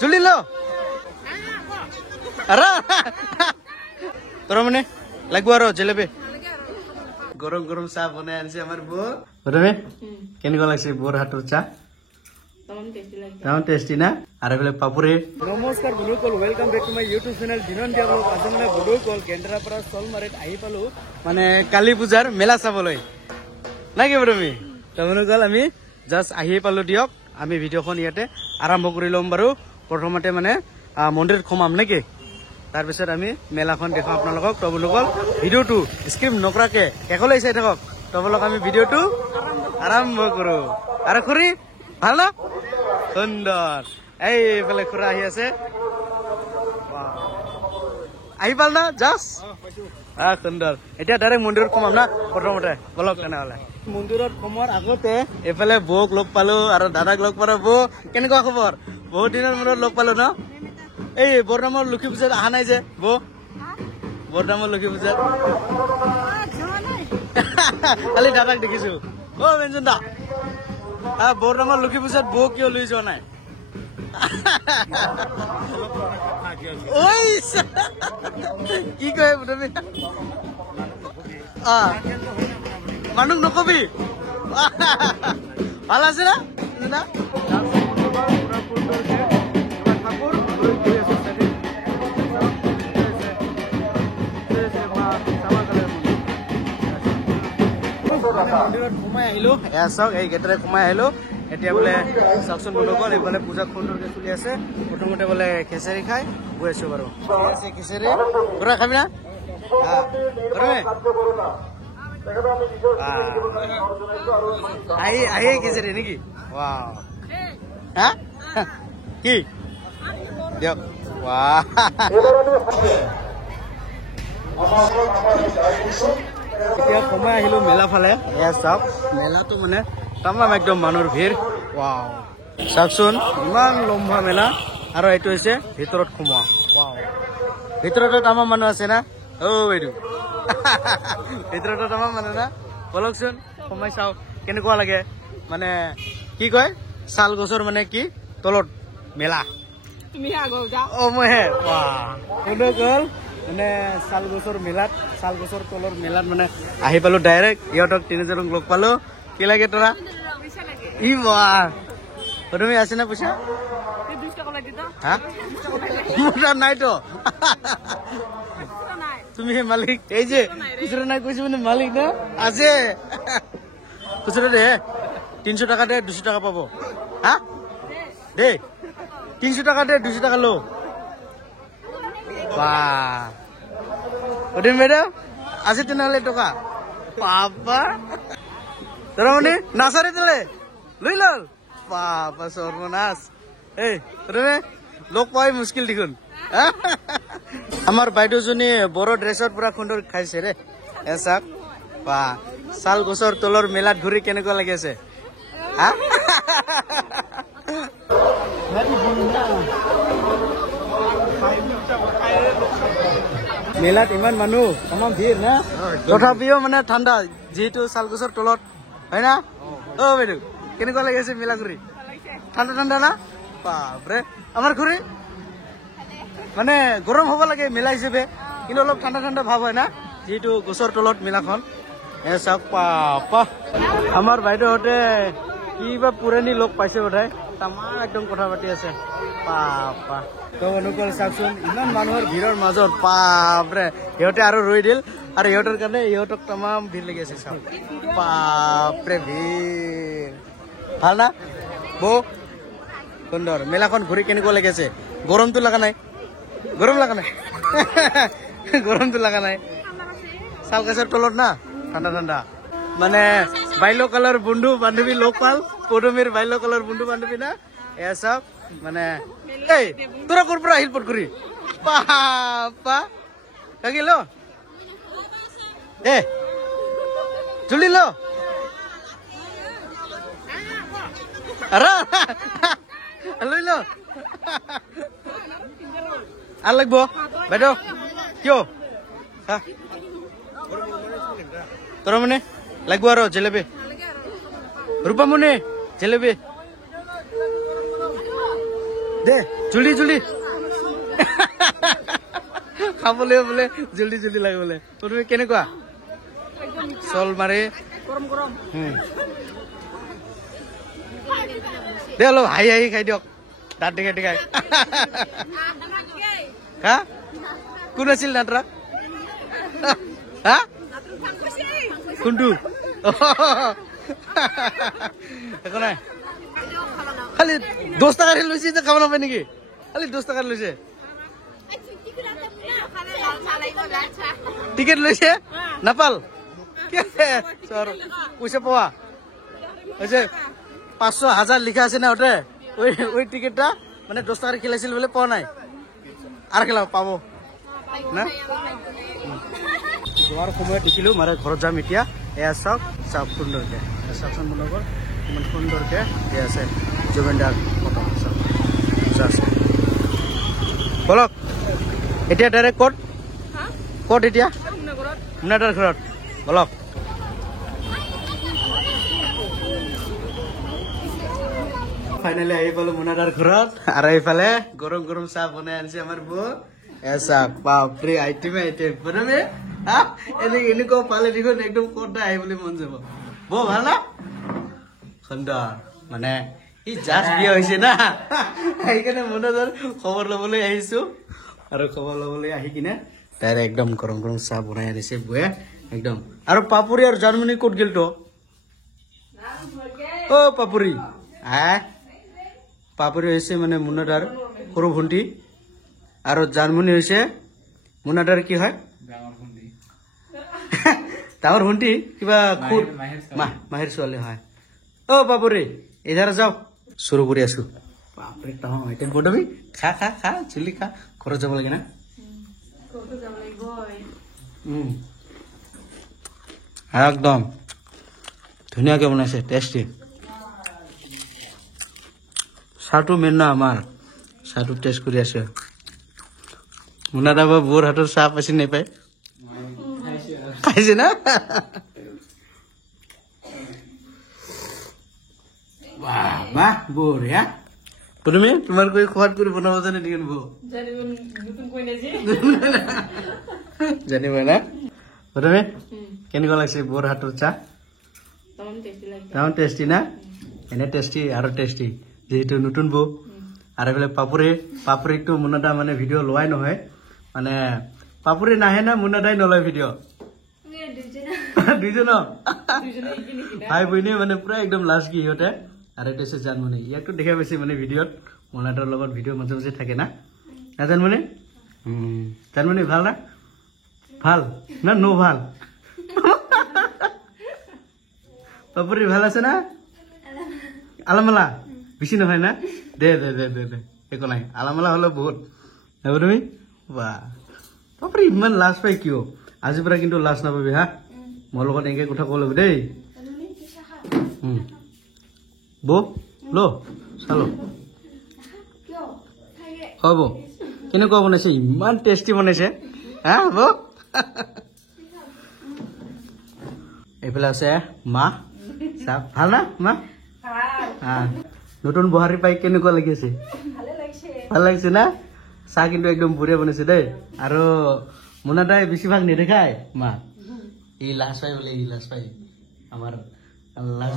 জলদি লো আৰে তোৰ মানে লাগবো আৰ জেলেবি গৰম গৰম চা বনাই আনিছে আমাৰ বউ প্ৰথমে কেনেকুৱা লাগছে বউৰ হাতৰ চা টেষ্টি না আৰু এইফালে পাপুৰে নমস্কাৰ বন্ধুসকল welcome back to my YouTube channel দিনন দিয়া ব্লগ আজি মানে বন্ধুসকল কেন্দ্ৰাৰ পৰা চলমাৰীত আহি পালো মানে কালী পূজাৰ মেলা চাবলৈ নাই কি তুমি বন্ধুসকল আমি জাষ্ট আহি পালো দিয়ক আমি ভিডিঅ'খন ইয়াতে আৰম্ভ কৰি ল'ম বাৰু প্ৰথমতে মানে মন্দিৰত সোমাম নেকি তাৰপিছত আমি মেলাখন দেখাম আপোনালোকক তো বন্ধুসকল ভিডিঅ'টো স্কিপ নকৰাকে শেষলৈ চাই থাকক তো বলক আমি ভিডিঅ'টো আৰম্ভ কৰো আৰু খুৰী ভাল না সুন্দৰ এইফালে খুৰা আহি আছে আহি পাল না জাষ্ট সুন্দৰ এতিয়া ডাইৰেক্ট মন্দিৰত সোমাম না প্ৰথমতে বলক তেনেহ'লে মন্দিৰত সোমোৱাৰ আগতে এইফালে বৌক লগ পালো আৰু দাদাক লগ পালো বৌ কেনেকুৱা খবৰ বহুত দিনৰ মূৰত লগ পালো ন এই বৰনামৰ লক্ষী পূজাত অহা নাই যে বৌ বৰনামৰ লক্ষী পূজাত খালি দাদাক দেখিছো অ ব্যঞ্জন দা বৰনামৰ লক্ষী পূজাত বৌ কিয় লৈ যোৱা নাই কি কয় তুমি মানুহ নকবি ভাল আছে না মন্দিৰত সোমাই আহিলো এয়া চাওক এই গেটেৰে সোমাই আহিলো এতিয়া বোলে চাওকচোন বন্ধুসকল এইফালে পূজা সুন্দৰকে চলি আছে প্ৰথমতে বোলে খিচাৰি খাই গৈ আছো বাৰু আছে খিচাৰি পুৰা খাবি না আহি খিচাৰি নেকি হা কি দিয়ক এতিয়া সোমাই আহিলো মেলা ফালে এয়া চাওক মেলাটো মানে তামাম একদম মানুহৰ ভিৰ ৱাও চাওকচোন ইমান লম্বা মেলা আৰু এইটো হৈছে ভিতৰত সোমোৱা ৱাও ভিতৰতো তামাম মানুহ আছে না অ বাইদেউ ভিতৰতো তামাম মানুহ না বলকচোন সোমাই চাওক কেনেকুৱা লাগে মানে কি কয় শাল গছৰ মানে কি তলত মেলা অ মইহে কোনে গ'ল মানে শাল গছৰ মেলাত শাল গছৰ তলৰ মেলাত মানে আহি পালো ডাইৰেক্ট ইহঁতক তিনিজনক লগ পালো কি লাগে তোৰা ই তুমি আছে না পইচা মোৰ নাইতো তুমি মালিক এই যে খুচরা নাই কৈছো মানে মালিক না আছে খুচরা দে 300 টাকা দে 200 টাকা পাবো হ্যাঁ দে 300 টাকা দে 200 টাকা লো বাহ ওরে ম্যাডাম আছে তেনেহলে টকা বাবা তোরা মানে নাসারে দিলে লই লল বাবা সর্বনাশ এই তোরে লোক পাই মুশকিল দেখুন আমার বাইদেউজনী বড় ড্রেসত পুরা সুন্দর খাইছে রে এসা বা শাল গছৰ তলৰ মেলাত ঘূৰি কেনেকুৱা লাগি আছে মেলাত ইমান মানুহ তামাম ভিৰ না তথাপিও মানে ঠাণ্ডা যেহেতু শাল গছৰ তলত হয় না অ বাইদেউ কেনেকুৱা লাগি আছে মেলা ঘূৰি ঠাণ্ডা ঠাণ্ডা না বাপৰে আমাৰ ঘূৰি মানে গৰম হ'ব লাগে মেলা হিচাপে কিন্তু অলপ ঠাণ্ডা ঠাণ্ডা ভাৱ হয় না যেহেতু গছৰ তলত মেলাখন এ চাওক পাপা আমাৰ বাইদেউহঁতে কিবা পুৰণি লগ পাইছে বোধহয় তামাম একদম কথা পাতি আছে পাপা তো অনুকল চাওকচোন ইমান মানুহৰ ভিৰৰ মাজত বাপৰে সিহঁতে আৰু ৰৈ দিল আৰু সিহঁতৰ কাৰণে ইহঁতক তামাম ভিৰ লাগি আছে চাওক বাপৰে ভিৰ ভাল না বৌ সুন্দৰ মেলাখন ঘূৰি কেনেকুৱা লাগি আছে গৰমটো লগা নাই গৰম লগা নাই গৰমটো লগা নাই শাল গছৰ তলত না ঠাণ্ডা ঠাণ্ডা মানে বাল্যকালৰ বন্ধু বান্ধৱী লগ পাল পদুমীৰ বাল্যকালৰ বন্ধু বান্ধৱী না এয়া চাওক মানে এই তোৰা কোৰ পৰা আহিল পট কৰি পাপা কাগিল এ জলদি লো আরে লৈ লো আর লাগবো বাইদেউ কিয় তোরা মানে লাগবো আর জেলেবি রূপামণি জেলেবি দে জলদি জলদি খাবলৈ বোলে জলদি জলদি লাগে বোলে তুমি কেনেকুৱা চল মাৰে দে অলপ হাঁহি হাঁহি খাই দিয়ক দাঁত দেখাই দেখাই হা কোন আছিল নাটৰা হা কোনটো একো নাই খালি 10 টাকা লৈছে যে খাব নাপায় নেকি খালি 10 টাকা লৈছে টিকেট লৈছে নাপাল পইচা পোৱা হৈছে 500,000 লিখা আছে না ওতে ওই টিকেটটা মানে 10 টাকা খেলাইছিল বলে পোৱা নাই আৰ খেলাও পাবো না যোৱাৰ সময়ত দেখিলো মানে ঘৰত যাম এতিয়া এয়া চাওক চাওক সুন্দৰকে চাওকচোন মনোবৰ ইমান সুন্দৰকে এয়া আছে জুবিনদাৰ ফটো চাওক বলক এতিয়া ডাইৰেক্ট ক'ত ক'ত এতিয়া মুনাদাৰ ঘৰত বলক ফাইনালি আহি পালো মুনাদাৰ ঘৰত আৰু এইফালে গৰম গৰম চাহ বনাই আনিছে আমাৰ বৌ এসা বাপৰে আইটেমে আইটেম বনাবে এনেকুৱা পালে দেখোন একদম ক'ত আহি বুলি মন যাব বৌ ভাল না সুন্দৰ মানে ই জাষ্ট বিয়া হৈছে না সেইকাৰণে মুনাদাৰ খবৰ ল'বলৈ আহিছো আৰু খবৰ ল'বলৈ আহি কিনে তাই একদম গৰম গৰম চাহ বনাই আনিছে বৌয়ে একদম আৰু পাপুৰি আৰু জাৰ্মানী ক'ত গেল তো ও পাপুৰি পাপুৰি হৈছে মানে মুনাদাৰ সৰু ভণ্টি আৰু জাৰ্মানী হৈছে মুনাদাৰ কি হয় ডাঙৰ ভণ্টি কিবা মাহিৰ ছোৱালী হয় ও পাপুৰি ইধাৰ যাও শুৰু কৰি আছো বাপৰে তাহোঁ আইটেম বনাবি খা খা খা চিলি খা ঘৰত যাব লাগে না একদম ধুনীয়াকে বনাইছে টেষ্টি চাহটো মেইন না আমাৰ চাহটো টেষ্ট কৰি আছে মুনাদা বা বৌৰ হাতৰ চাহ পাইছে নাপায় খাইছে না বাহ বাহ বঢ়িয়া তুমি তোমাৰ কৈ খোৱাত কৰি বনাব জানে নেকি বৌ জানিব না তুমি কেনেকুৱা লাগিছে বৌৰ হাতৰ চাহ তামাম টেষ্টি না এনে টেষ্টি আৰু টেষ্টি যেহেতু নতুন বৌ আৰু এইফালে পাপুৰিকটো মুনাদা মানে ভিডিঅ' লোৱাই নহয় মানে পাপুৰি নাহে না মুনাদাই নলয় ভিডিঅ' দুইজন ভাই বহিনী মানে পুৰা একদম লাজ কি সিহঁতে আৰু এইটো হৈছে জানমণি ইয়াকতো দেখা পাইছে মানে ভিডিঅ'ত মুনাদাৰ লগত ভিডিঅ' মাজে মাজে থাকে না জানমণি জানমণি ভাল না ভাল না নো ভাল পাপুৰি ভাল আছে না আলামালা বেছি নহয় না দে দে দে দে দে একো নাই আলামালা হলে বহুত হ'ব তুমি বাহ পাপুৰি ইমান লাজ পাই কিয় আজিৰ পৰা কিন্তু লাজ নাপাবি হা মোৰ লগত এনেকৈ কথা ক'ব লাগিব দেই বৌ ল চালো হ'ব কেনেকুৱা বনাইছে ইমান টেষ্টি বনাইছে হা বৌ এইফালে আছে মা চাহ ভাল না মা নতুন বহাৰী পাই কেনেকুৱা লাগিছে ভাল লাগিছে না চাহ কিন্তু একদম বঢ়িয়া বনাইছে দেই আৰু মুনাদাই বেছিভাগ নেদেখায় মা ই লাজ পাই বোলে ই লাজ পাই আমাৰ লাজ